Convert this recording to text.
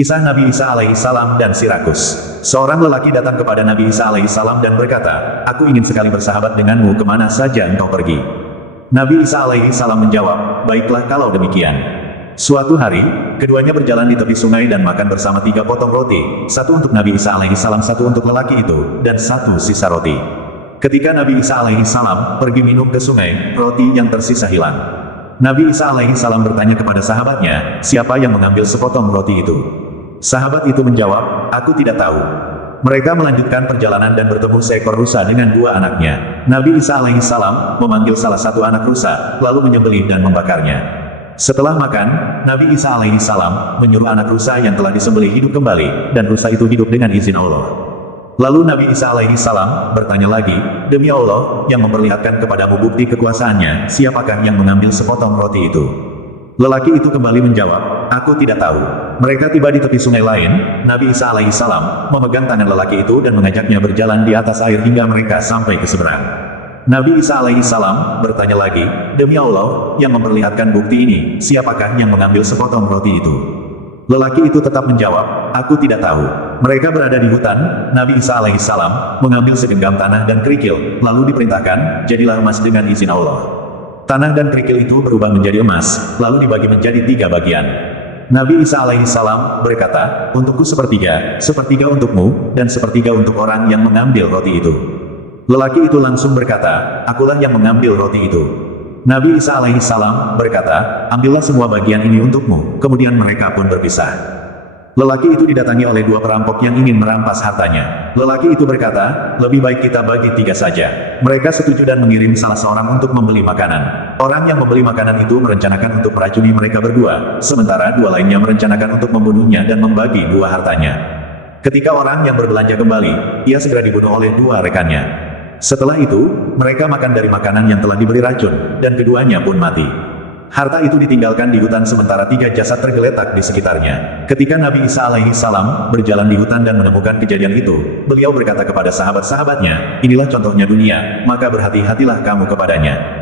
Kisah Nabi Isa alaihi salam dan Sirakus. Seorang lelaki datang kepada Nabi Isa alaihi salam dan berkata, "Aku ingin sekali bersahabat denganmu kemana saja engkau pergi." Nabi Isa alaihi salam menjawab, "Baiklah kalau demikian." Suatu hari, keduanya berjalan di tepi sungai dan makan bersama 3 potong roti, satu untuk Nabi Isa alaihi salam, satu untuk lelaki itu, dan satu sisa roti. Ketika Nabi Isa alaihi salam pergi minum ke sungai, roti yang tersisa hilang. Nabi Isa alaihi salam bertanya kepada sahabatnya, "Siapa yang mengambil sepotong roti itu?" Sahabat itu menjawab, "Aku tidak tahu." Mereka melanjutkan perjalanan dan bertemu seekor rusa dengan 2 anaknya. Nabi Isa alaihi salam memanggil salah satu anak rusa, lalu menyembelih dan membakarnya. Setelah makan, Nabi Isa alaihi salam menyuruh anak rusa yang telah disembelih hidup kembali, dan rusa itu hidup dengan izin Allah. Lalu Nabi Isa alaihi salam bertanya lagi, "Demi Allah, yang memperlihatkan kepadamu bukti kekuasaannya, siapakah yang mengambil sepotong roti itu?" Lelaki itu kembali menjawab, "Aku tidak tahu." Mereka tiba di tepi sungai lain. Nabi Isa alaihi salam memegang tangan lelaki itu dan mengajaknya berjalan di atas air hingga mereka sampai ke seberang. Nabi Isa alaihi salam bertanya lagi, "Demi Allah, yang memperlihatkan bukti ini, siapakah yang mengambil sepotong roti itu?" Lelaki itu tetap menjawab, "Aku tidak tahu." Mereka berada di hutan. Nabi Isa alaihi salam mengambil segenggam tanah dan kerikil, lalu diperintahkan, "Jadilah emas dengan izin Allah." Tanah dan kerikil itu berubah menjadi emas, lalu dibagi menjadi 3 bagian. Nabi Isa alaihi salam berkata, "Untukku sepertiga, sepertiga untukmu, dan sepertiga untuk orang yang mengambil roti itu." Lelaki itu langsung berkata, "Akulah yang mengambil roti itu." Nabi Isa alaihi salam berkata, "Ambillah semua bagian ini untukmu." Kemudian mereka pun berpisah. Lelaki itu didatangi oleh 2 perampok yang ingin merampas hartanya. Lelaki itu berkata, "Lebih baik kita bagi 3 saja." Mereka setuju dan mengirim salah seorang untuk membeli makanan. Orang yang membeli makanan itu merencanakan untuk meracuni mereka berdua, sementara 2 lainnya merencanakan untuk membunuhnya dan membagi 2 hartanya. Ketika orang yang berbelanja kembali, ia segera dibunuh oleh 2 rekannya. Setelah itu, mereka makan dari makanan yang telah diberi racun, dan keduanya pun mati. Harta itu ditinggalkan di hutan sementara 3 jasad tergeletak di sekitarnya. Ketika Nabi Isa alaihi salam berjalan di hutan dan menemukan kejadian itu, beliau berkata kepada sahabat-sahabatnya, "Inilah contohnya dunia, maka berhati-hatilah kamu kepadanya."